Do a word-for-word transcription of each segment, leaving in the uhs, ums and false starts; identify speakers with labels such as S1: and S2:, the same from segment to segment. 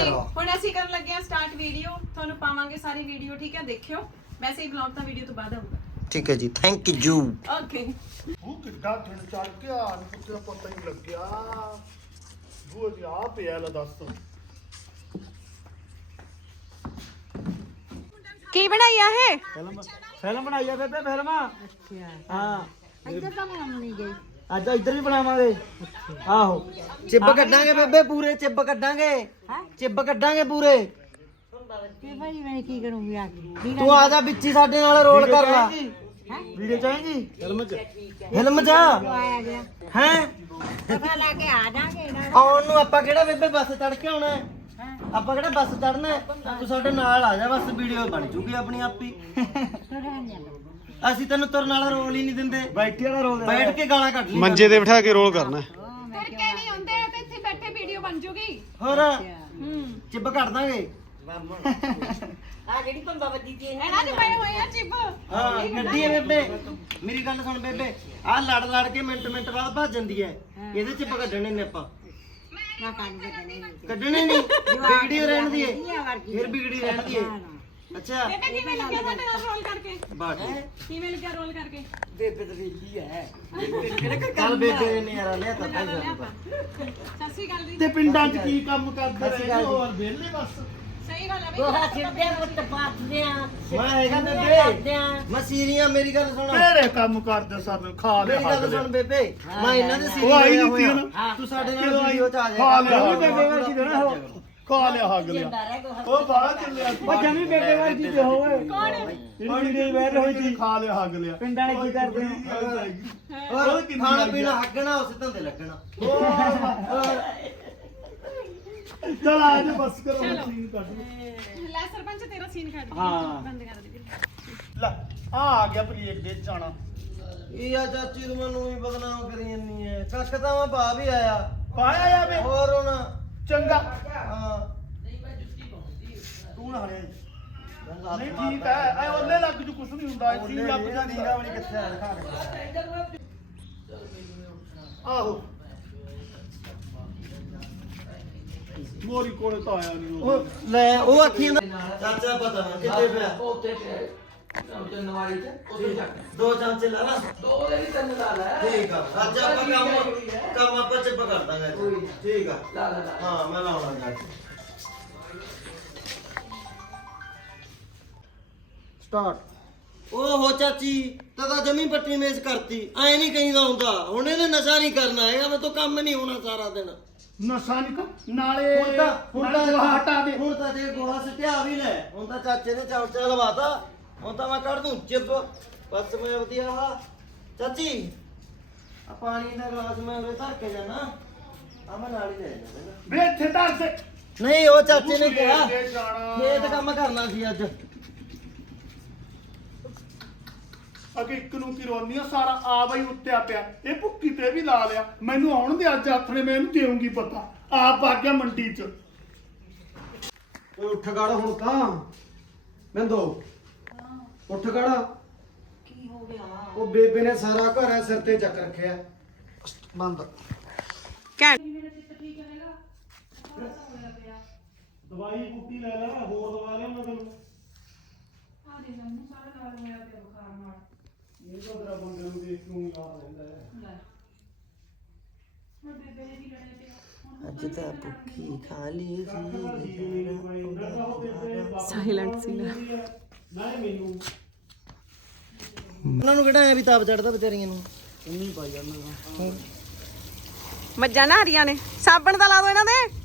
S1: ਹੁਣ ਅਸੀਂ ਕਰਨ ਲੱਗੇ ਆ ਸਟਾਰਟ ਵੀਡੀਓ, ਤੁਹਾਨੂੰ ਪਾਵਾਂਗੇ ਸਾਰੀ ਵੀਡੀਓ, ਠੀਕ ਹੈ, ਦੇਖਿਓ। ਵੈਸੇ ਹੀ ਵਲੌਗ ਤਾਂ ਵੀਡੀਓ ਤੋਂ ਬਾਅਦ ਆਊਗਾ।
S2: ਠੀਕ ਹੈ ਜੀ, ਥੈਂਕ ਯੂ।
S1: ਓਕੇ।
S3: ਉਹ ਕਿੱਡਾ ਦਿਨ ਚੜ ਗਿਆ, ਕੁੱਤੇ ਪਤਾ ਹੀ ਲੱਗਿਆ। ਬੂਹ ਜੀ ਆ ਪਿਆ ਲੈ ਦੱਸ।
S1: ਕੀ ਬਣਾਈ ਆ ਇਹ?
S4: ਫਿਲਮ ਫਿਲਮ ਬਣਾਈ ਆ ਬੇਬੇ ਫਿਲਮ। ਅੱਛਾ ਹਾਂ, ਇੱਧਰ ਤਾਂ ਬਣਾਉਣੀ ਗਈ, ਅੱਜ ਇੱਧਰ ਵੀ ਬਣਾਵਾਂਗੇ। ਆਹੋ
S2: ਚਿੱਬ ਕੱਢਾਂਗੇ ਬੇਬੇ, ਪੂਰੇ ਚਿੱਬ ਕੱਢਾਂਗੇ, ਚਿੱਬ ਕੱਢਾਂਗੇ ਪੂਰੇ।
S5: ਤੇ ਭਾਈ ਮੈਂ ਕੀ ਕਰੂੰਗੀ ਆ ਕੇ?
S2: ਤੂੰ ਆ ਜਾ ਵਿੱਚ ਹੀ ਸਾਡੇ ਨਾਲ ਰੋਲ ਕਰ ਲਾ।
S4: ਵੀਡੀਓ ਚਾਹੀਦੀ ਫਿਲਮ ਚ?
S2: ਫਿਲਮ ਚ
S5: ਆਇਆ ਗਿਆ
S2: ਹੈ
S5: ਪਤਾ ਲਾ ਕੇ ਆ ਜਾਾਂਗੇ ਨਾ।
S2: ਆਉਣ ਨੂੰ ਆਪਾਂ ਕਿਹੜਾ ਬੇਬੇ ਬੱਸ ਚੜ ਕੇ ਆਉਣਾ ਹੈ? ਆਪਾਂ ਕਿਹੜਾ ਬੱਸ ਚੜਨਾ? ਤੂੰ ਸਾਡੇ ਨਾਲ ਆ ਜਾ, ਬਸ ਵੀਡੀਓ ਬਣ ਜੂਗੀ ਆਪਣੀ ਆਪ ਹੀ। ਅਸੀਂ ਤੈਨੂੰ ਤੁਰਨ ਵਾਲਾ ਰੋਲ ਹੀ ਨਹੀਂ ਦਿੰਦੇ,
S4: ਬੈਠੀ ਵਾਲਾ ਰੋਲ
S2: ਬੈਠ ਕੇ ਗਾਲਾਂ ਕੱਢ ਲਈ
S6: ਮੰਜੇ ਤੇ ਬਿਠਾ ਕੇ ਰੋਲ ਕਰਨਾ।
S1: ਫਿਰ ਕੇ ਨਹੀਂ ਹੁੰਦੇ ਤੇ ਇੱਥੇ ਬੈਠੇ ਵੀਡੀਓ ਬਣ ਜੂਗੀ।
S2: ਹੋਰ
S1: ਹੂੰ,
S2: ਚਿੱਬ ਕੱਢ ਦਾਂਗੇ।
S5: ਆ ਜਿਹੜੀ ਭੰਬਾ ਵੱਜੀ ਦੀ
S1: ਇਹਨਾਂ ਦੇ ਪਏ ਹੋਏ ਆ ਚਿੱਬ।
S2: ਹਾਂ ਗੱਡੀ ਹੈ ਬੇਬੇ, ਮੇਰੀ ਗੱਲ ਸੁਣ ਬੇਬੇ, ਆਹ ਲੜ ਲੜ ਕੇ ਮਿੰਟ ਮਿੰਟ ਬਾਅਦ ਭੱਜ ਜਾਂਦੀ ਹੈ, ਇਹਦੇ ਚਿੱਬ ਕੱਢਣੇ ਨੇ ਆਪਾਂ।
S5: ਨਾ ਕੰਨ ਦੇ ਨਹੀਂ
S2: ਕੱਢਣੇ ਨਹੀਂ, ਬਿਗੜੀ ਰਹਿਣ ਦੀ ਹੈ, ਫਿਰ ਬਿਗੜੀ ਰਹਿਣ ਦੀ ਹੈ। ਅੱਛਾ
S1: ਬੇਬੇ ਕਿਵੇਂ ਲੱਗਿਆ ਸਾਡੇ ਨਾਲ ਰੋਲ ਕਰਕੇ?
S2: ਬਾਤ
S1: ਕਿਵੇਂ ਲੱਗਿਆ ਰੋਲ ਕਰਕੇ?
S5: ਬੇਬੇ ਤਾਂ ਵੇਖੀ ਹੈ।
S2: ਚੱਲ ਬੇਬੇ ਨੇ ਯਾਰ ਲਿਆ ਤਾਂ ਭਾਈ
S1: ਲਿਆ ਸਤਿ ਸ਼੍ਰੀ ਅਕਾਲ ਜੀ।
S3: ਤੇ ਪਿੰਡਾਂ 'ਚ ਕੀ ਕੰਮ ਕਰਦੇ ਰਹੇ ਹੋਰ ਵਿਹਲੇ ਬਸ।
S1: ਸਹੀ ਗੱਲ ਹੈ ਬਈ।
S5: ਗੋਹਾ ਛਿੜਦੇ ਪੁੱਤ ਪਾਥਦੇ ਆ।
S2: ਮੈਂ ਹੈਗਾ ਬੇਬੇ, ਮੈਂ ਸੀਰੀਆਂ, ਮੇਰੀ ਗੱਲ ਸੁਣ,
S3: ਤੇਰੇ ਕੰਮ ਕਰਦੇ ਸਾਨੂੰ ਖਾ ਲਿਆ
S2: ਮੇਰੀ ਗੱਲ ਸੁਣ ਬੇਬੇ, ਮੈਂ ਇਹਨਾਂ ਦੇ
S3: ਉਹ
S2: ਸੀਰੀਆਂ
S3: ਆਈ
S2: ਹੋਇਆ
S3: ਨਹੀਂ ਸੀ
S2: ਹੋਇਆ,
S3: ਨਾ।
S2: ਤੂੰ ਸਾਡੇ ਨਾਲ ਵੀਡੀਓ ਚ ਆ ਜਾ।
S3: ਖਾ ਲਿਆ
S4: ਬੇਬੇ ਵਰਗੀ ਦੇ ਨਾ ਉਹ।
S3: ਖਾ ਲਿਆ ਹੱਗ ਲਿਆ ਉਹ ਬਾਹਰ ਚੱਲਿਆ
S4: ਉਹ ਜਮੀ ਬੇਬੇ ਵਰਗੀ ਤੇ ਹੋਵੇ।
S1: ਕੌਣ?
S4: ਜਿਹੜੀ ਵੀਡੀਓ ਵਾਇਰਲ ਹੋਈ ਸੀ,
S3: ਖਾ ਲਿਆ ਹੱਗ ਲਿਆ।
S4: ਪਿੰਡਾਂ ਵਾਲੇ ਕੀ ਕਰਦੇ
S2: ਹੋਰ ਖਾਣਾ ਪੀਣਾ ਹੱਗਣਾ, ਉਸੇ ਧੰਦੇ ਲੱਗਣਾ।
S3: ਚਲ ਆ ਜਾ ਬਸ ਕਰੋ, ਸੀਨ ਕੱਢ
S1: ਲੈ ਸਰਪੰਚ ਤੇਰਾ ਸੀਨ ਕੱਢ ਦੇ।
S4: ਹਾਂ।
S1: ਬੰਦ ਕਰ ਦੇ।
S3: ਲੈ ਆ ਆ ਗਿਆ ਪਲੇਟ ਦੇ ਜਾਣਾ।
S2: ਇਹ ਆ ਚਾਚੀ, ਤੂੰ ਮੈਨੂੰ ਵੀ ਬਦਨਾਮ ਕਰੀ ਜਾਂਦੀ ਐ। ਕੱਖ ਤਾਂ ਮੈਂ ਭਾ ਵੀ ਆਇਆ,
S3: ਪਾਇਆ ਜਾਵੇ
S2: ਹੋਰ ਹੁਣ
S3: ਚੰਗਾ।
S2: ਹਾਂ
S3: ਤੂੰ ਨਾ ਹਰੇ ਨਹੀਂ ਠੀਕ ਹੈ, ਐ ਉਹਨੇ ਲੱਗ ਜੂ ਕੁਛ ਨਹੀਂ ਹੁੰਦਾ, ਸੀ ਲੱਗ ਜਾਂਦਾ।
S2: ਵਾਲੀ ਕਿੱਥੇ ਆ, ਦਿਖਾ ਕੇ।
S3: ਆਹੋ ਮੋਰੀ ਕੋਲ ਤਾਂ ਆਇਆ ਨਹੀਂ ਉਹ।
S2: ਉਹ ਲੈ ਉਹ ਆਖੀ ਜਾਂਦਾ ਚਾਚਾ, ਪਤਾ ਨਾ ਕਿੱਥੇ ਪਿਆ।
S7: ਉੱਤੇ ਪਿਆ ਚਮਚੇ ਨਵਾਰੀ ਤੇ ਉਧਰ ਚੱਕ
S2: ਦੋ ਚਮਚੇ ਲਾ ਲਾ।
S7: ਦੋ ਦੇ ਵੀ ਤਿੰਨ ਲਾ ਲੈ।
S2: ਠੀਕ ਆ, ਅੱਜ ਆਪਾਂ ਕੰਮ ਕੰਮ ਆਪਾਂ ਚਿੱਪ ਕਰ ਦਾਂਗੇ ਅੱਜ। ਠੀਕ ਆ,
S7: ਲਾ ਲਾ ਲਾ।
S2: ਹਾਂ ਮੈਂ ਲਾਉਣਾ ਜਾ
S3: ਸਟਾਰਟ।
S2: ਉਹ ਹੋ ਚਾਚੀ, ਤਾਂ ਤਾਂ ਜਮੀ ਪੱਟੀ ਮੇਜ਼ ਕਰਤੀ, ਐ ਨਹੀਂ ਕਹੀਦਾ ਹੁੰਦਾ। ਹੁਣ ਇਹਨੇ ਨਸ਼ਾ ਨਹੀਂ ਕਰਨਾ ਹੈਗਾ, ਮੈਂ ਤੋਂ ਕੰਮ ਨਹੀਂ ਹੋਣਾ ਸਾਰਾ ਦਿਨ।
S3: ਨਸ਼ਾ ਨਹੀਂ ਕਰ ਨਾਲੇ
S2: ਹੁਣ ਤਾਂ ਹੁਣ
S3: ਨਾਲੇ ਗੋਹਾ
S2: ਤਾਂ
S3: ਹਟਾ ਦੇ।
S2: ਹੁਣ ਤਾਂ ਜੇ ਗੋਹਾ ਸਿੱਟਿਆ ਵੀ ਲੈ, ਹੁਣ ਤਾਂ ਚਾਚੇ ਨੇ ਚਮਚਾ ਲਵਾਤਾ, ਹੁਣ ਤਾਂ ਮੈਂ ਕੱਢ ਦੂੰ ਚਿੱਬ। ਬਸ ਮੈਂ ਵਧੀਆ ਵਾ ਚਾਚੀ, ਆ ਪਾਣੀ ਦਾ ਗਲਾਸ ਮੈਂ ਉਰੇ ਧਰ ਕੇ ਜਾਣਾ, ਆ ਮੈਂ ਨਾਲ ਹੀ ਲੈ ਜਾਣਾ।
S3: ਵੇ ਇੱਥੇ ਤਾਂ ਸੇ
S2: ਨਹੀਂ ਉਹ ਚਾਚੇ ਨੇ ਕਿਹਾ
S3: ਖੇਤ ਜਾਣਾ।
S2: ਖੇਤ ਕੰਮ ਕਰਨਾ ਸੀ ਅੱਜ।
S3: ਅਗੇ ਇੱਕ ਨੂੰ ਕੀ ਰੋਨੀ ਆ, ਸਾਰਾ ਆ ਬਈ ਉੱਤੇ ਪਿਆ। ਇਹ ਭੁੱਕੀ ਤੇ ਵੀ ਲਾ ਲਿਆ। ਮੈਨੂੰ ਆਉਣ ਦੇ ਅੱਜ ਹੱਥ ਨੇ, ਮੈਂ ਇਹਨੂੰ ਦੇਉਂਗੀ ਪਤਾ। ਆਪ ਆ ਗਿਆ ਮੰਡੀ 'ਚ।
S4: ਓਏ ਉੱਠ ਗੜ ਹੁਣ ਤਾਂ ਬਿੰਦੋ, ਉੱਠ ਗੜ।
S5: ਕੀ ਹੋ ਗਿਆ?
S4: ਉਹ ਬੇਬੇ ਨੇ ਸਾਰਾ ਘਰ ਐ ਸਿਰ ਤੇ ਚੱਕ ਰੱਖਿਆ। ਬੰਦ
S3: ਦਵਾਈ ਬੂਟੀ ਲੈ ਲੈ, ਹੋਰ ਦਵਾ ਲਿਆ ਮੈਂ ਤੈਨੂੰ।
S1: ਆ ਦੇ ਲੈ ਨੂੰ ਸਾਰਾ ਨਾਲ ਹੋਇਆ ਪਿਆ ਬੁਖਾਰ ਨਾਲ।
S3: ਇਹ ਤਾਂ ਤੇਰਾ ਬੰਦੇ ਨੂੰ ਦੇਖ ਕੇ ਊਂ ਯਾਦ ਰਹਿੰਦਾ ਹੈ।
S1: ਲੈ ਮੈਂ ਬੇਬੇ ਨੇ ਵੀ ਲੜਿਆ ਪਿਆ।
S2: ਅੱਜ ਤਾਂ ਭੁੱਖੀ ਖਾ ਲਈ
S1: ਸਾਇਲੈਂਟ ਸੀ ਨਾ।
S3: ਨਾਲੇ ਮੈਨੂੰ
S2: ਉਹਨਾਂ ਨੂੰ ਕਿਹੜਾ ਐ ਵੀ ਤਾਪ ਚੜਦਾ ਵਿਚਾਰੀਆਂ ਨੂੰ।
S3: ਨਹੀਂ ਪਾਈ ਜਾਂਦਾ।
S1: ਮੱਝਾਂ ਨਾ ਹਰੀਆਂ ਨੇ, ਸਾਬਣ ਤਾਂ ਲਾ ਦੋ ਇਹਨਾਂ ਦੇ।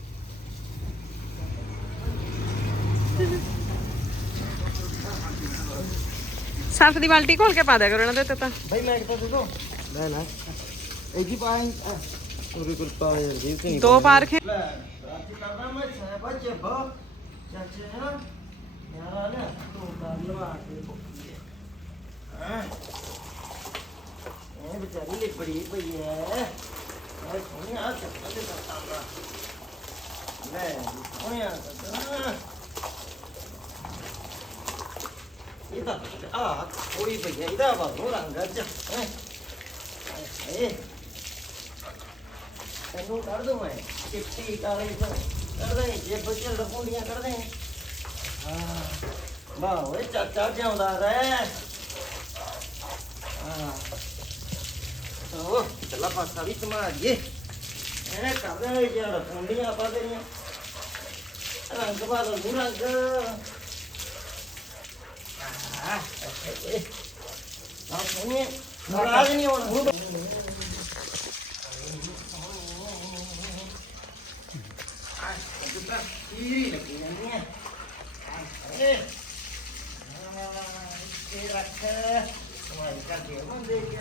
S1: ਸਰਫ ਦੀ ਬਾਲਟੀ ਖੋਲ ਕੇ ਪਾ ਦਿਆ ਕਰੋ ਇਹਨਾਂ ਦੇ ਉੱਤੇ ਤਾਂ।
S2: ਭਾਈ ਮੈਂ ਕਿਤਾ ਦੇ ਦੋ ਲੈ ਲੈ ਇੱਕ ਹੀ ਪਾਈ ਉਹਦੇ ਕੋਲ ਪਾ ਯਾਰ ਜੀ ਤੇ
S1: ਦੋ ਪਾ ਰਖੇ।
S2: ਲੈ ਰਾਤੀ ਕਰਦਾ ਮੈਂ ਛੇ ਬੱਚੇ ਬਾ ਚਾਚੇ ਨਾ ਯਾਰ ਨਾ ਤੂੰ ਕਰ ਲਵਾ ਕੇ ਹਾਂ ਇਹ ਵਿਚਾਰੀ ਲਈ ਬੜੀ ਪਈ ਹੈ। ਆ ਸੋਹਣਿਆ ਚੱਪਲ ਦੇ ਕਰਤਾ ਲੈ ਸੋਹਣਿਆ ਕਰਤਾ। ਇਹਦਾ ਆ ਕੋਈ ਪਈ ਹੈ, ਇਹਦਾ ਵਾ ਉਹ ਰੰਗ ਅੱਜ ਹੈ ਇਹ ਤੈਨੂੰ ਕੱਢ ਦੂੰ ਮੈਂ ਚਿੱਟੀ ਕਾਲੀ ਤੋਂ। ਕਰਦੇ ਜੇ ਬੱਚੇ ਰਪੁੰਡੀਆਂ ਕਰਦੇ ਹਾਂ ਵਾਹ ਓਏ ਚਾਚਾ ਜਿਉਂਦਾ ਰਹਿ ਹਾਂ ਉਹ ਚੱਲਾ ਪਾਸਾ ਵੀ ਸਮਾ ਗਏ ਐ ਕਰਦੇ ਜੇ ਰਪੁੰਡੀਆਂ ਆਪਾਂ ਤੇਰੀਆਂ ਰੰਗ ਬਦਲ ਨੂੰ ਰੰਗ ਆ ਸੋਹਣੇ ਨਾਰਾਜ਼ ਨਹੀਂ ਹੋਣਾ ਕੀ ਲੱਗੀ ਜਾਂਦੀ ਹੈ ਇਹ ਇਹ ਰੱਖ ਵਾਈ ਕਰਦੇ ਹੁੰਦੇ ਕੀ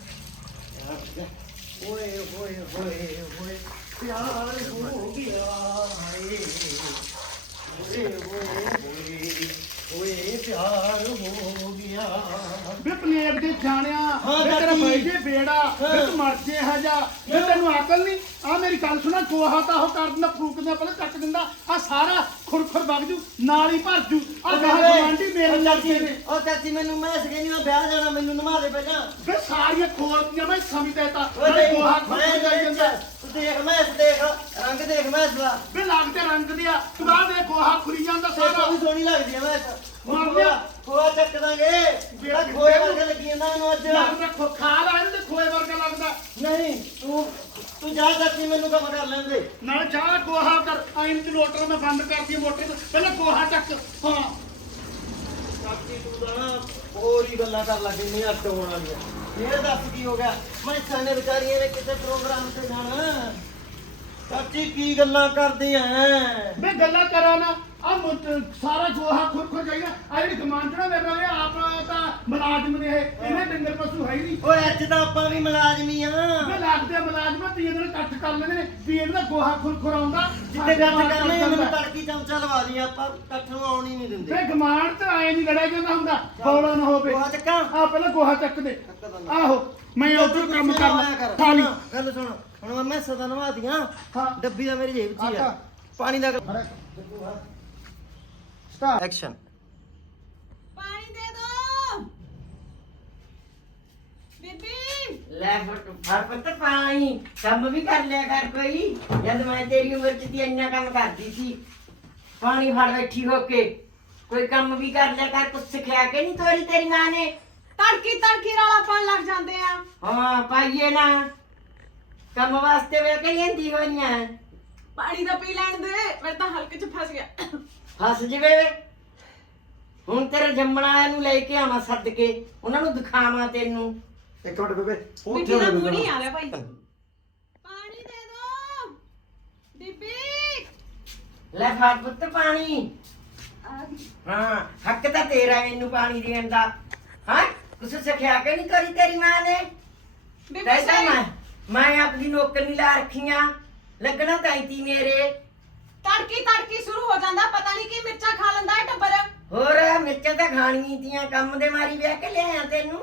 S2: ਓਏ ਓਏ ਓਏ ਓਏ ਪਿਆਰ ਹੋ ਗਿਆ ਹਾਏ ਓਏ ਓਏ ਓਏ ਓਏ ਪਿਆਰ ਹੋ ਗਿਆ
S3: ਵੇ ਪਲੇਟ ਦੇ ਜਾਣਿਆ
S2: ਹਾਂ,
S3: ਵੇ ਤੇਰਾ
S2: ਚਾਚੀ।
S3: ਬਾਈ ਜੇ ਬੇੜਾ ਵੇ ਤੂੰ ਮਰ ਜੇ ਹਜਾ ਵੇ ਤੈਨੂੰ ਅਕਲ ਨਹੀਂ ਆ ਮੇਰੀ ਗੱਲ ਸੁਣਾ ਗੋਹਾ ਤਾਂ ਉਹ ਕਰ ਦਿੰਦਾ ਫੂਕ ਦਿੰਦਾ ਪਹਿਲਾਂ ਚੱਕ ਦਿੰਦਾ ਆ ਸਾਰਾ ਖੁਰਖੁਰ ਵਗ ਜੂ ਨਾਲ ਹੀ ਭਰ ਜੂ ਆ ਗਾਹ ਗਵਾਂਢੀ ਮੇਰੇ ਲੜਕੇ ਨੇ
S2: ਉਹ ਚਾਚੀ ਮੈਨੂੰ ਮੈਂ ਸਕੇ ਨਹੀਂ ਮੈਂ ਵਿਆਹ ਜਾਣਾ ਮੈਨੂੰ ਨਮਾ ਦੇ ਪਹਿਲਾਂ
S3: ਵੇ ਸਾਰੀਆਂ ਖੋਲਦੀਆਂ ਮੈਂ ਸਮਝ ਦੇਤਾ
S2: ਓਏ
S3: ਨਾਲੇ ਗੋਹਾ
S2: ਮੈਂ
S3: ਖੁਰਖੁਰ ਜਾਈ ਜਾਂਦਾ
S2: ਤੂੰ ਦੇਖ ਮੈਂ ਇਸ ਦੇਖ ਰੰਗ ਦੇਖ ਮੈਂ ਇਸ ਦਾ
S3: ਵੇ ਲੱਗਦੇ ਰੰਗ ਦਿਆ ਤੂੰ ਆ ਦੇ ਗੋਹਾ ਖੁਰੀ ਜਾਂਦਾ
S2: ਸਾਰਾ
S3: ਸਾਰਾ
S2: ਵੀ ਸੋਹਣੀ ਲੱਗਦੀ ਆ ਮੈਂ
S3: ਮਾਰ
S2: ਮਾਰ
S3: ਦਿਆ।
S2: ਖੋਆ ਚੱਕ ਦਾਂਗੇ ਜਿਹੜਾ ਖੋਏ ਵਰਗਾ ਲੱਗੀ ਜਾਂਦਾ ਮੈਨੂੰ ਅੱਜ
S3: ਲੱਗਦਾ ਖੋ ਖਾ ਲਾ ਇਹਨੂੰ ਤੇ ਖੋਏ ਵਰਗਾ ਲੱਗਦਾ
S2: ਨਹੀਂ ਤੂੰ ਤੂੰ ਜਾ ਚਾਚੀ ਮੈਨੂੰ ਕੰਮ ਕਰ ਲੈਂਦੇ
S3: ਨਾਲ ਚਾਹ ਗੋਹਾ ਕਰ ਆਇਨ ਚ ਲੋਟਰ ਮੈਂ ਬੰਦ ਕਰਦੀ ਮੋਟਰ ਤੋਂ ਪਹਿਲਾਂ ਗੋਹਾ ਚੱਕ ਹਾਂ
S2: ਚਾਚੀ ਤੂੰ ਤਾਂ ਨਾ ਹੋਰ ਹੀ ਗੱਲਾਂ ਕਰ ਲੱਗੀ ਨਹੀਂ ਅੱਟ ਹੋਣ ਵਾਲੀਆਂ ਇਹ ਦੱਸ ਕੀ ਹੋ ਗਿਆ ਮੈਂ ਸਾਨੇ ਵਿਚਾਰੀਆਂ ਨੇ ਕਿਸੇ ਪ੍ਰੋਗਰਾਮ ਤੇ ਜਾਣਾ ਚਾਚੀ ਕੀ ਗੱਲਾਂ ਕਰਦੀ ਐ
S3: ਮੈਂ ਗੱਲਾਂ ਕਰਾਂ ਨਾ ਆ ਸਾਰਾ ਗੋਹਾ ਖੁਰ ਖੁਰ ਜਾਈਦਾ ਆ ਜਿਹੜੀ ਗਮਾਂਡਣਾ ਮੇਰੇ ਨਾਲ ਇਹ ਆਪ ਤਾਂ ਮੁਲਾਜ਼ਮ ਨੇ ਇਹ ਇਹਨੇ ਡੰਗਰ ਪਸ਼ੂ ਹੈ ਹੀ ਨਹੀਂ
S2: ਓਏ ਅੱਜ ਤਾਂ ਆਪਾਂ ਵੀ ਮੁਲਾਜ਼ਮੀ ਆ
S3: ਮੈਂ ਲੱਗਦੇ ਮੁਲਾਜ਼ਮ ਤੀਏ ਦਿਨ ਇਕੱਠ ਕਰ ਲੈਂਦੇ ਨੇ ਵੀ ਇਹਦਾ ਗੋਹਾ ਖੁਰ ਖੁਰ ਆਉਂਦਾ
S2: ਜਿੱਤੇ ਗੱਠ ਕਰਨੇ ਮੈਨੂੰ ਤੜਕੀ ਚਮਚਾ ਲਵਾ ਦੀ ਆਪਾਂ ਇਕੱਠ ਨੂੰ ਆਉਣ ਹੀ ਨਹੀਂ ਦਿੰਦੇ
S3: ਤੇ ਗਮਾਂਡ ਤੇ ਆਏ ਨਹੀਂ ਲੜਿਆ ਜਾਂਦਾ ਹੁੰਦਾ ਬੋਲਾ ਨਾ ਹੋਵੇ
S2: ਗੋਹਾ ਚੱਕਾਂ
S3: ਆ ਪਹਿਲਾਂ ਗੋਹਾ ਚੱਕ ਦੇ ਆਹੋ ਮੈਂ ਉਧਰ ਕੰਮ ਕਰਨਾ ਖਾਲੀ
S2: ਗੱਲ ਸੁਣ ਹੁਣ ਮੈਂ ਮੈਸਾਂ ਦਾ ਨਵਾ ਦੀਆਂ
S3: ਹਾਂ
S2: ਡੱਬੀ ਦਾ ਮੇਰੀ ਜੇਬ 'ਚ ਹੀ ਆ ਪਾਣੀ ਦਾ
S3: ਸਟਾਰਟ
S2: ਐਕਸ਼ਨ
S1: ਪਾਣੀ ਦੇ ਦੋ ਬੀਬੀ
S5: ਲੈ ਫਟ ਫਟ ਪਾਣੀ ਕੰਮ ਵੀ ਕਰ ਲਿਆ ਕਰ ਕੋਈ ਜਦ ਮੈਂ ਤੇਰੀ ਉਮਰ ਚ ਤੀ ਇੰਨਾ ਕੰਮ ਕਰਦੀ ਸੀ ਪਾਣੀ ਫੜ ਬੈਠੀ ਹੋ ਕੇ ਕੋਈ ਕੰਮ ਵੀ ਕਰ ਲਿਆ ਕਰ ਕੁਛ ਸਿਖਿਆ ਕੇ ਨਹੀਂ ਤੋਰੀ ਤੇਰੀ ਮਾਂ ਨੇ
S1: ਤੜਕੀ ਤੜਕੀ ਰੌਲਾ ਪਾਉਣ ਲੱਗ ਜਾਂਦੇ ਆ
S5: ਹਾਂ ਪਾਈਏ ਨਾ ਕੰਮ ਵਾਸਤੇ ਵੇ ਕੇ ਲੈਂਦੀ ਹੋਈਆਂ
S1: ਪਾਣੀ ਦਾ ਪੀ ਲੈਣ ਦੇ ਮੈਂ ਤਾਂ ਹਲਕੇ ਚ ਫਸ ਗਿਆ
S5: ਫਸ ਜਵੇ ਹੁਣ ਤੇਰੇ ਜੰਮਣ ਵਾਲਿਆਂ ਨੂੰ ਲੈ ਕੇ ਆਵਾਂ ਸੱਦ ਕੇ ਉਹਨਾਂ ਨੂੰ ਦਿਖਾਵਾਂ ਤੈਨੂੰ
S3: ਇੱਕ ਮਿੰਟ ਬੇਬੇ
S1: ਬੀਬੀ ਦਾ ਮੂੰਹ ਨਹੀਂ ਆ ਰਿਹਾ ਭਾਈ ਪਾਣੀ ਦੇ ਦੋ ਬੀਬੀ
S5: ਲੈ ਫੜ ਪੁੱਤ ਪਾਣੀ ਹਾਂ ਹੱਕ ਤਾਂ ਤੇਰਾ ਮੈਨੂੰ ਪਾਣੀ ਦੇਣ ਦਾ ਹਾਂ ਕੁਛ ਸਿਖਿਆ ਕੇ ਨਹੀਂ ਤੋਰੀ ਤੇਰੀ ਮਾਂ ਨੇ
S1: ਬੀਬੀ
S5: ਕਹਿੰਦਾ
S1: ਸਹੀ
S5: ਮੈਂ ਮੈਂ ਆਪਣੀ ਨੌਕਰੀ ਲਾ ਰੱਖੀਆਂ ਲੱਗਣਾ ਤਾਈਤੀ ਮੇਰੇ
S1: ਤੜਕੀ ਤੜਕੀ ਸ਼ੁਰੂ ਹੋ ਜਾਂਦਾ ਪਤਾ ਨਹੀਂ ਕੀ ਮਿਰਚਾਂ ਖਾ ਲੈਂਦਾ ਇਹ ਟੱਬਰ
S5: ਹੋਰ ਮਿਰਚਾਂ ਤਾਂ ਖਾਣੀਆਂ ਤੀਆਂ ਕੰਮ ਦੇ ਮਾਰੀ ਵਿਆਹ ਕੇ ਲਿਆਇਆ ਤੈਨੂੰ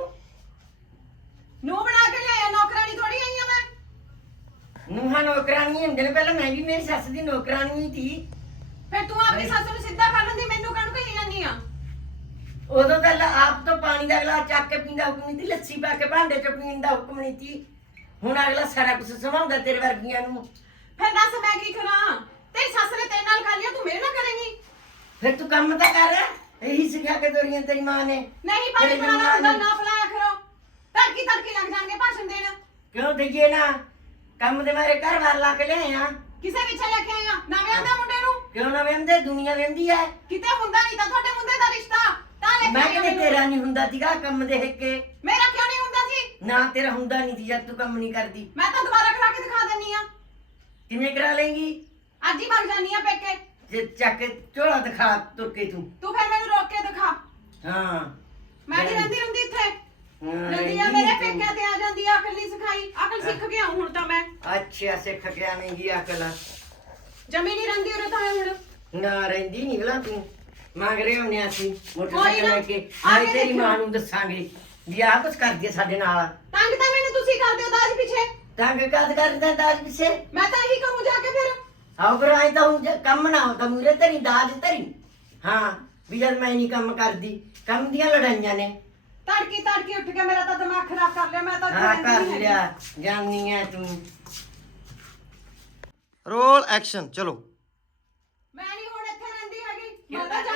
S1: ਨੂੰ ਬਣਾ ਕੇ ਲਿਆਇਆ ਨੌਕਰਾਨੀ ਥੋੜੀ ਆਈ ਆ ਮੈਂ
S5: ਨੂੰਹਾਂ ਨੌਕਰਾਨੀ ਹੁੰਦੇ ਨੇ ਪਹਿਲਾਂ ਮੈਂ ਵੀ ਮੇਰੀ ਸੱਸ ਦੀ ਨੌਕਰਾਨੀ ਸੀ
S1: ਫਿਰ ਤੂੰ ਆਪਣੀ ਸੱਸ ਨੂੰ ਸਿੱਧਾ ਕਰ ਲੈਂਦੀ ਮੈਨੂੰ ਕਾਹਨੂੰ ਕਹੀ ਜਾਂਦੀ ਆ
S5: ਉਦੋਂ ਤਾਂ ਲ- ਆਪ ਤੋਂ ਪਾਣੀ ਦਾ ਗਲਾਸ ਚੱਕ ਕੇ ਪੀਂਦਾ ਹੁਕਮ ਨਹੀਂ ਸੀ ਲੱਸੀ ਪਾ ਕੇ ਭਾਂਡੇ ਚ ਪੀਣ ਦਾ ਹੁਕਮ ਨਹੀਂ ਸੀ ਹੁਣ ਅਗਲਾ ਸਾਰਾ ਕੁਝ ਸੰਭਾਲਦਾ ਤੇਰੇ ਵਰਗੀਆਂ ਨੂੰ
S1: ਫਿਰ ਦੱਸ ਮੈਂ ਕੀ ਕਰਾਂ ਤੇਰੀ ਸੱਸ ਨੇ ਤੇਰੇ ਨਾਲ ਖਾ ਲਿਆ ਤੂੰ ਮੇਰੇ ਨਾਲ ਕਰੇਂਗੀ
S5: ਫਿਰ ਤੂੰ ਕੰਮ ਤਾਂ ਕਰ ਇਹੀ ਸਿਖਾ ਕੇ ਤੋਰੀਆਂ ਤੇਰੀ ਮਾਂ ਨੇ
S1: ਨਹੀਂ ਪਾਣੀ
S5: ਤੇਰੀ
S1: ਬਣਾਉਣਾ
S5: ਮਾਂ
S1: ਹੁੰਦਾ
S5: ਨੇ।
S1: ਨਾ ਫਲਾਇਆ ਕਰੋ ਤੜਕੀ ਤੜਕੀ ਲੱਗ ਜਾਣਗੇ ਭਾਸ਼ਣ ਦੇਣ
S5: ਕਿਉਂ ਦਈਏ ਨਾ ਕੰਮ ਦੇ ਮਾਰੇ ਘਰ ਵਾਰ ਲਾ ਕੇ ਲਿਆਇਆ
S1: ਕਿਸੇ ਪਿੱਛੇ ਲੈ ਕੇ ਆਇਆ ਨਵੇਂ ਆਂਦਾ ਮੁੰਡੇ ਨੂੰ
S5: ਕਿਉਂ ਨਾ ਵੰਦੇ ਦੁਨੀਆ ਵੰਦੀ ਐ
S1: ਕਿਤੇ ਹੁੰਦਾ ਨਹੀਂ ਤਾਂ ਤੁਹਾਡੇ ਮੁੰਡੇ ਦਾ ਰਿਸ਼ਤਾ ਤਾਂ ਲੈ
S5: ਮੈਂ
S1: ਕੇ ਆਇਆ
S5: ਕਿਤੇ
S1: ਮੈਨੂੰ।
S5: ਤੇਰਾ ਨਹੀਂ ਹੁੰਦਾ ਸੀਗਾ ਕੰਮ ਦੇ ਹਿੱਕੇ
S1: ਮੇਰਾ ਕਿਉਂ ਨਹੀਂ ਹੁੰਦਾ ਸੀ
S5: ਨਾ ਤੇਰਾ ਹੁੰਦਾ ਨਹੀਂ ਸੀ ਜਦ ਤੂੰ ਕੰਮ ਨਹੀਂ ਕਰਦੀ
S1: ਮੈਂ ਤਾਂ ਦੁਬਾਰਾ ਕਰਾ ਕੇ ਦਿਖਾ ਦਿੰਨੀ ਆ
S5: ਕਿਵੇਂ ਕਰਾ ਲੇਂਗੀ
S1: ਅੱਜ ਹੀ ਭੱਜ ਜਾਨੀ ਆ ਪੇਕੇ
S5: ਜੇ ਚੱਕ ਕੇ ਝੋਲਾ ਦਿਖਾ ਤੁਰ ਕੇ ਤੂੰ
S1: ਤੂੰ ਫਿਰ ਮੈਨੂੰ ਰੋਕ ਕੇ ਦਿਖਾ
S5: ਹਾਂ
S1: ਮੈਂ ਨਹੀਂ ਰਹਿੰਦੀ ਰਹਿੰਦੀ ਇੱਥੇ
S5: ਹਾਂ,
S1: ਰਹਿੰਦੀ ਆ
S5: ਰਹਿੰਦੀ
S1: ਮੇਰੇ
S5: ਤੂੰ।
S1: ਪੇਕਿਆਂ ਤੇ ਆ ਜਾਂਦੀ ਆ ਅਕਲ ਨਹੀਂ ਸਿਖਾਈ ਅਕਲ ਸਿੱਖ ਕੇ ਆਉਂ ਹੁਣ ਤਾਂ ਮੈਂ
S5: ਅੱਛਾ ਸਿੱਖ ਕੇ ਆਵੇਂਗੀ ਅਕਲ
S1: ਜਮੀ ਨਹੀਂ ਰਹਿੰਦੀ ਉਰੇ ਤਾਂ ਹੁਣ
S5: ਨਾ ਰਹਿੰਦੀ ਨਹੀਂ ਗਲਾ ਤੂੰ ਮੰਗ ਰਹੇ ਹੁੰਨੇ ਅਸੀਂ
S1: ਕੋਈ
S5: ਮੋਟਰਸਾਈਕਲ
S1: ਨਾ,
S5: ਲੈ ਕੇ
S1: ਆ
S5: ਆਏ
S1: ਕੇ
S5: ਤੇਰੀ
S1: ਦੇਖੋ।
S5: ਮਾਂ ਨੂੰ ਦੱਸਾਂਗੇ ਵੀ ਆਹ ਕੁਛ ਕਰਦੀ ਆ ਸਾਡੇ ਨਾਲ
S1: ਤੰਗ ਤਾਂ ਮੈਨੂੰ ਤੁਸੀਂ ਕਰਦੇ ਹੋ ਦਾਜ ਪਿੱਛੇ
S5: ਤੰਗ ਕਦ ਕਰਦਾ ਦਾਜ ਪਿੱਛੇ
S1: ਮੈਂ ਤਾਂ ਇਹੀ ਕਹੂੰ ਜਾ ਕੇ ਫਿਰ
S5: ਆਉ ਫਿਰ ਆਈ ਤਾਂ ਹੁਣ ਜੇ ਕੰਮ ਨਾ ਹੁੰਦਾ ਮੂਰੇ ਤੇਰੀ ਦਾਜ ਤੇਰੀ ਹਾਂ ਵੀ ਜਦ ਮੈਂ ਨਹੀਂ ਕੰਮ ਕਰਦੀ ਕੰਮ ਦੀਆਂ ਲੜਾਈਆਂ ਨੇ
S1: ਤੜਕੀ ਤੜਕੀ ਉੱਠ ਕੇ ਮੇਰਾ ਤਾਂ ਦਿਮਾਗ ਖਰਾਬ ਕਰ ਲਿਆ ਮੈਂ ਤਾਂ ਇੱਥੇ
S5: ਹਾਂ
S1: ਰਹਿੰਦੀ
S5: ਕਰ
S1: ਨਹੀਂ ਹੈਗੀ।
S5: ਲਿਆ ਜਾਨੀ ਐ ਤੂੰ
S2: ਰੋਲ ਐਕਸ਼ਨ ਚਲੋ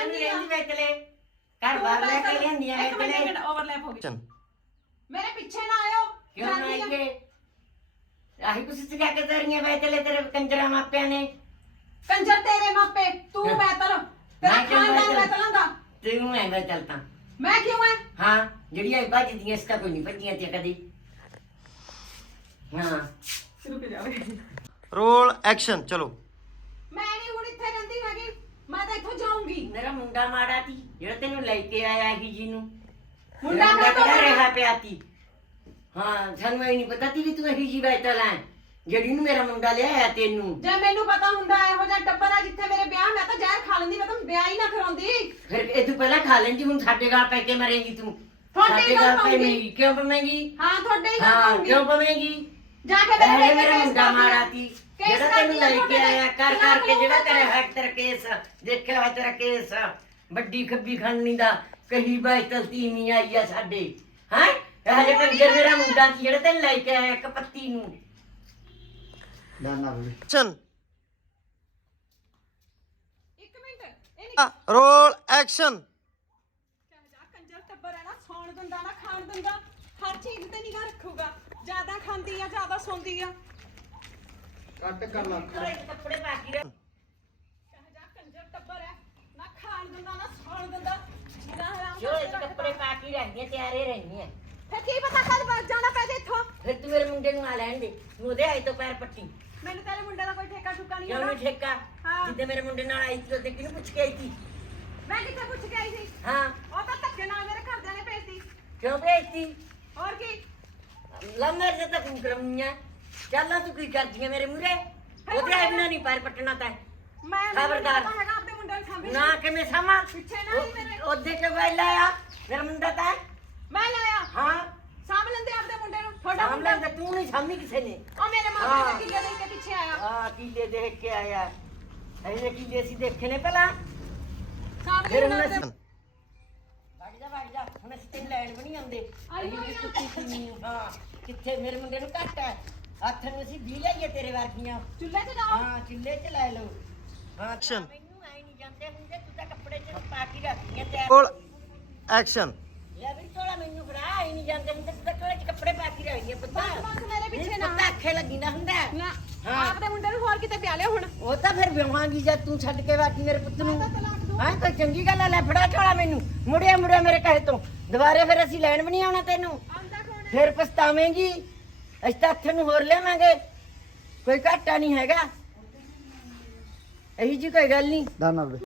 S5: ਨਹੀਂ ਰਹਿੰਦੀ ਵੇਚਲੇ ਘਰ ਬਾਹਰ ਲੈ ਕੇ ਲਿਆਂਦੀਆਂ
S1: ਇੱਕ ਮਿੰਟ
S5: ਵੇਚਲੇ
S1: ਮਿੰਟ ਓਵਰਲੈਪ ਹੋ ਗਈ
S2: ਚਲ
S1: ਮੇਰੇ ਪਿੱਛੇ ਨਾ ਆਇਓ
S5: ਕਿਉਂ
S1: ਜਾਂਦੀ ਆ।
S5: ਨਹੀਂ ਗਏ ਆਹੀ ਕੁਛ ਸਿਖਾ ਕੇ ਦਰੀਆਂ ਵੇਚਲੇ ਤੇਰੇ ਕੰਜਰਾ ਮਾਪਿਆਂ ਨੇ
S1: ਕੰਜਰ ਤੇਰੇ ਮਾਪੇ ਤੂੰ
S5: ਹਾਂ।
S1: ਬੈਤਲ ਤੇਰਾ
S5: ਮੈਂ ਕਿਉਂ
S1: ਖਾਨਦਾਨ
S5: ਬੈਤਲ?
S1: ਬੈਤਲਾਂ ਦਾ
S5: ਤੈਨੂੰ ਐਵੇਂ ਚੱਲਤਾ
S1: ਮੈਂ ਕਿਉਂ ਐ
S5: ਹਾਂ ਜਿਹੜੀਆਂ ਭੱਜਦੀਆਂ ਇਸ ਤਾਂ ਕੋਈ ਨਹੀਂ ਭੱਜੀਆਂ ਤੇ ਕਦੀ ਹਾਂ
S1: ਰੁਕ ਜਾਵੇ
S2: ਰੋਲ ਐਕਸ਼ਨ ਚਲੋ।
S1: ਮੈਂ ਨਹੀਂ ਹੁਣ ਇੱਥੇ ਰਹਿੰਦੀ ਹੈਗੀ ਮੈਂ ਤਾਂ ਇੱਥੋਂ ਜਾਊਂਗੀ
S5: ਮੇਰਾ ਮੁੰਡਾ ਮਾੜਾ ਸੀ ਜਿਹੜਾ ਤੈਨੂੰ ਲੈ ਕੇ ਆਇਆ ਹੀ ਜੀ ਨੂੰ
S1: ਮੁੰਡਾ
S5: ਮੁੰਡਾ
S1: ਕਾਹਤੋਂ
S5: ਕਿਹੜਾ
S1: ਮਾੜਾ?
S5: ਰਿਹਾ ਪਿਆ ਤੀ ਹਾਂ ਸਾਨੂੰ ਇਹ ਨਹੀਂ ਪਤਾ ਤੀ ਵੀ ਤੂੰ ਇਹੀ ਜੀ ਬੈਤਲ ਹੈ ਜਿਹੜੀ ਨੂੰ ਮੇਰਾ ਮੁੰਡਾ ਲਿਆਇਆ ਤੈਨੂੰ
S1: ਜੇ ਮੈਨੂੰ ਪਤਾ ਹੁੰਦਾ ਇਹੋ ਜਿਹਾ ਟੱਬਰ ਆ ਜਿੱਥੇ ਮੇਰੇ ਵਿਆਹ ਮੈਂ ਤਾਂ ਜ਼ਹਿਰ ਖਾ ਲੈਂਦੀ ਮੈਂ ਤਾਂ ਵਿਆਹ ਹੀ ਨਾ ਕਰਾਉਂਦੀ
S5: ਫਿਰ ਇਹ ਤੂੰ ਪਹਿਲਾਂ ਖਾ ਲੈਂਦੀ ਹੁਣ ਸਾਡੇ ਗਾਲ ਪੈ ਕੇ ਮਰੇਂਗੀ ਤੂੰ
S1: ਤੁਹਾਡੇ
S5: ਸਾਡੇ
S1: ਗਾਲ
S5: ਗਾਲ
S1: ਪਾਉਂਗੀ।
S5: ਪਵੇਂਗੀ ਕਿਉਂ ਪਵੇਂਗੀ
S1: ਹਾਂ ਤੁਹਾਡੇ ਹੀ
S5: ਹਾਂ
S1: ਕਰਾਉਂਗੀ
S5: ਕਿਉਂ ਪਵੇਂਗੀ
S1: ਜਾ ਕੇ
S5: ਪਹਿਲੇ
S1: ਮੇਰੇ
S5: ਮੇਰਾ
S1: ਕੇਸ
S5: ਮੁੰਡਾ
S1: ਕਰਦੀ ਆ।
S5: ਮਾਰਾ ਸੀ
S1: ਕੇਸ
S5: ਜਿਹੜਾ
S1: ਕਰਦੀ
S5: ਤੈਨੂੰ
S1: ਆ
S5: ਲੈ ਕੇ
S1: ਤੁਹਾਡੇ
S5: ਆਇਆ ਕਰ
S1: ਖਿਲਾਫ਼
S5: ਕਰਕੇ ਜਿਹੜਾ
S1: ਲਊਂਗਾ
S5: ਤੇਰਾ
S1: ਮੈਂ।
S5: ਹੱਕ ਤੇਰਾ ਕੇਸ ਦੇਖਿਆ ਹੋਇਆ ਤੇਰਾ ਕੇਸ ਵੱਡੀ ਖੱਬੀ ਖਾਨੀ ਦਾ ਕਹੀ ਬੈਤਲ ਤੀਵੀਂ ਆਈ ਆ ਸਾਡੇ ਹੈ ਇਹ ਜਿਹੜਾ ਕੰਜਰ ਮੇਰਾ ਮੁੰਡਾ ਸੀ ਜਿਹੜਾ ਤੈਨੂੰ ਲੈ ਕੇ ਆਇਆ ਇੱਕ ਪੱਤੀ ਨੂੰ
S2: ਐਕਸ਼ਨ
S1: ਇੱਕ ਮਿੰਟ ਇਹ ਨਹੀਂ
S2: ਰੋਲ ਐਕਸ਼ਨ
S1: ਜਾ ਕੰਜਰ ਟੱਬਰ ਹੈ ਨਾ ਸੌਣ ਦਿੰਦਾ ਨਾ ਖਾਣ ਦਿੰਦਾ ਹਰ ਚੀਜ਼ ਤੇ ਨਿਗਾਹ ਰੱਖੂਗਾ ਜਿਆਦਾ ਖਾਂਦੀ ਆ ਜਿਆਦਾ ਸੌਂਦੀ ਆ
S3: ਕੱਟ ਕਰ ਲਾ
S5: ਕੱਪੜੇ ਪਾ ਕੇ ਰੱਖ।
S1: ਜਾ ਕੰਜਰ ਟੱਬਰ ਹੈ ਨਾ ਖਾਣ ਦਿੰਦਾ ਨਾ ਸੌਣ ਦਿੰਦਾ ਨਾ ਹਰਾਮ
S5: ਜੋ ਇਹ ਕੱਪੜੇ ਪਾ ਕੇ ਰਹਿੰਦੀਆਂ ਤਿਆਰੇ ਰਹਿੰਦੀਆਂ
S1: ਫਿਰ ਕੀ ਪਤਾ ਕਦ ਵੱਜ ਜਾਣਾ ਪੈ ਜੇ ਇੱਥੋਂ
S5: ਫਿਰ ਤੂੰ ਮੇਰੇ ਮੁੰਡੇ ਨੂੰ ਆ ਲੈਣ ਦੇ ਤੂੰ ਉਹਦੇ ਆਈ ਤੋਂ ਪੈਰ ਪੱਟੀ
S1: ਮੈਨੂੰ ਤੇਰੇ ਮੁੰਡੇ ਦਾ ਕੋਈ ਠੇਕਾ ਠੁਕਾ ਨਹੀਂ
S5: ਕਿਉਂ
S1: ਹੈਗਾ
S5: ਨਹੀਂ ਠੇਕਾ
S1: ਹਾਂ।
S5: ਜਿੱਦੇ ਮੇਰੇ ਮੁੰਡੇ ਨਾਲ ਆਈ ਸੀ ਉਹਦੇ ਕਿਹਨੂੰ ਪੁੱਛ ਕੇ ਆਈ ਸੀ
S1: ਮੈਂ ਕਿੱਥੇ ਪੁੱਛ ਕੇ ਆਈ ਸੀ
S5: ਹਾਂ
S1: ਉਹ ਤਾਂ ਧੱਕੇ ਨਾਲ ਮੇਰੇ ਘਰਦਿਆਂ ਨੇ ਭੇਜਤੀ
S5: ਕਿਉਂ ਭੇਜਤੀ
S1: ਹੋਰ ਕੀ
S5: ਲੰਮਰ ਜੇ ਤੱਕ ਕਰਮੀਆਂ ਚੱਲਾਂ ਤੂੰ ਕੀ ਕਰਦੀਆਂ ਮੇਰੇ ਮੂਰੇ ਉਹਦੇ ਆਈ ਬਿਨਾਂ ਨਹੀਂ ਪੈਰ ਪੱਟਣਾ ਤਾਂ
S1: ਮੈਂ
S5: ਖਬਰਦਾਰ।
S1: ਮੈਨੂੰ ਪਤਾ ਹੈਗਾ ਆਪਣੇ ਮੁੰਡੇ ਨੂੰ ਸਾਂਭੀ
S5: ਨਾ ਕਿਵੇਂ ਸਮਾਂ
S1: ਪਿੱਛੇ ਨਾ ਹੀ ਮੇਰੇ
S5: ਉਹਦੇ ਕੇ ਵੇਲਾ ਆ ਮੇਰਾ ਮੁੰਡਾ ਤਾਂ
S1: ਮੈਂ ਲਾਇਆ
S5: ਹਾਂ
S1: ਸਾਂਭ ਲੈਂਦੇ ਆਪਣੇ ਮੁੰਡੇ ਨੂੰ ਤੁਹਾਡਾ ਮੁੰਡਾ
S5: ਸਾਹਮਣੇ ਤਾਂ ਤੂੰ ਨਹੀਂ ਸਾਹਮਣੀ ਕਿਸੇ ਨੇ
S1: ਉਹ ਮੇਰੇ ਮਾਪੇ
S5: ਹਾਂ।
S1: ਦਾ ਕਿੱਲੇ ਦੇ ਕੇ ਪਿੱਛੇ ਆਇਆ
S5: ਆ ਕੀਲੇ ਦੇਖ ਕੇ ਆਇਆ ਐਨੇ ਕੀਲੇ ਸੀ ਦੇਖੇ ਨੇ ਪਹਿਲਾਂ
S1: ਸਾਂਭ
S5: ਫਿਰ
S1: ਲੈਂਦੇ
S5: ਉਹਨੇ
S1: ਆਪਣੇ
S5: ਵੜ ਜਾ ਵੜ ਜਾ ਹੁਣ ਅਸੀਂ ਤੈਨੂੰ ਲੈਣ ਵੀ ਨਹੀਂ ਆਉਂਦੇ
S1: ਆਈ
S5: ਅਸੀਂ ਵੀ
S1: ਹੋਈ ਆ।
S5: ਟੁੱਟੀ ਸੀ ਹਾਂ ਕਿੱਥੇ ਮੇਰੇ ਮੁੰਡੇ ਨੂੰ ਘੱਟ ਹੈ ਹੱਥ ਨੂੰ ਅਸੀਂ ਵੀ ਲਈਏ ਤੇਰੇ ਵਰਗੀਆਂ
S1: ਚੁੱਲ੍ਹੇ 'ਚ ਜਾਓ
S5: ਹਾਂ ਚੁੱਲ੍ਹੇ 'ਚ ਲੈ ਲਓ ਹਾਂ
S2: Action.
S5: ਮੈਨੂੰ ਆਈ ਨਹੀਂ ਜਾਂਦੇ ਹੁੰਦੇ ਤੂੰ ਤਾਂ ਕੱਪੜੇ 'ਚ ਪਾ ਕੇ ਰੱਖੀਆਂ ਤੇ
S2: ਰੋਲ ਐਕਸ਼ਨ
S5: ਲੈ ਵੀ ਥੋੜਾ ਮੈਨੂੰ ਫੜਾ ਆਈ ਨਹੀਂ ਜਾਂਦੇ ਹੁੰਦੇ ਤੂੰ ਤਾਂ ਕੋਲੇ 'ਚ ਕੱਪੜੇ ਪਾ ਕੇ ਰੱਖੀਆਂ ਪੁੱਤਾਂ
S1: ਬਸ ਬਸ ਮੇਰੇ ਪਿੱਛੇ ਨਾ
S5: ਪੁੱਤਾਂ ਅੱਖੇ ਲੱਗੀ ਨਾ ਹੁੰਦਾ
S1: ਨਾ
S5: ਹਾਂ।
S1: ਆਪਣੇ ਮੁੰਡੇ ਨੂੰ ਹੋਰ ਕਿਤੇ ਪਿਆ ਲਿਆ ਹੁਣ
S5: ਉਹ ਤਾਂ ਫਿਰ ਵਿਆਹਾਂਗੀ ਜਦ ਤੂੰ ਛੱਡ ਕੇ ਬਾਕੀ ਮੇਰੇ ਪੁੱਤ ਨੂੰ
S1: ਮੈਂ ਤਾਂ ਤਲਾਕ ਦੂੰ।
S5: ਹਾਂ ਕੋਈ ਚੰਗੀ ਗੱਲ ਆ ਲੈ ਫੜਾ ਝੋਲਾ ਮੈਨੂੰ ਮੁੜਿਆ ਮੁੜਿਆ ਮੇਰੇ ਕਹੇ ਤੋਂ ਦੁਬਾਰੇ ਫਿਰ ਅਸੀਂ ਲੈਣ ਵੀ ਨਹੀਂ ਆਉਣਾ ਤੈਨੂੰ
S1: ਆਂਦਾ ਕੌਣ ਹੈ
S5: ਫਿਰ ਪਛਤਾਵੇਂਗੀ ਅਸੀਂ ਤਾਂ ਹੱਥ ਨੂੰ ਹੋਰ ਲਿਆਵਾਂਗੇ ਕੋਈ ਘਾਟਾ ਨਹੀਂ ਹੈਗਾ ਇਹੀ ਜੀ ਕੋਈ ਗੱਲ ਨਹੀਂ
S3: ਦਾਨਾ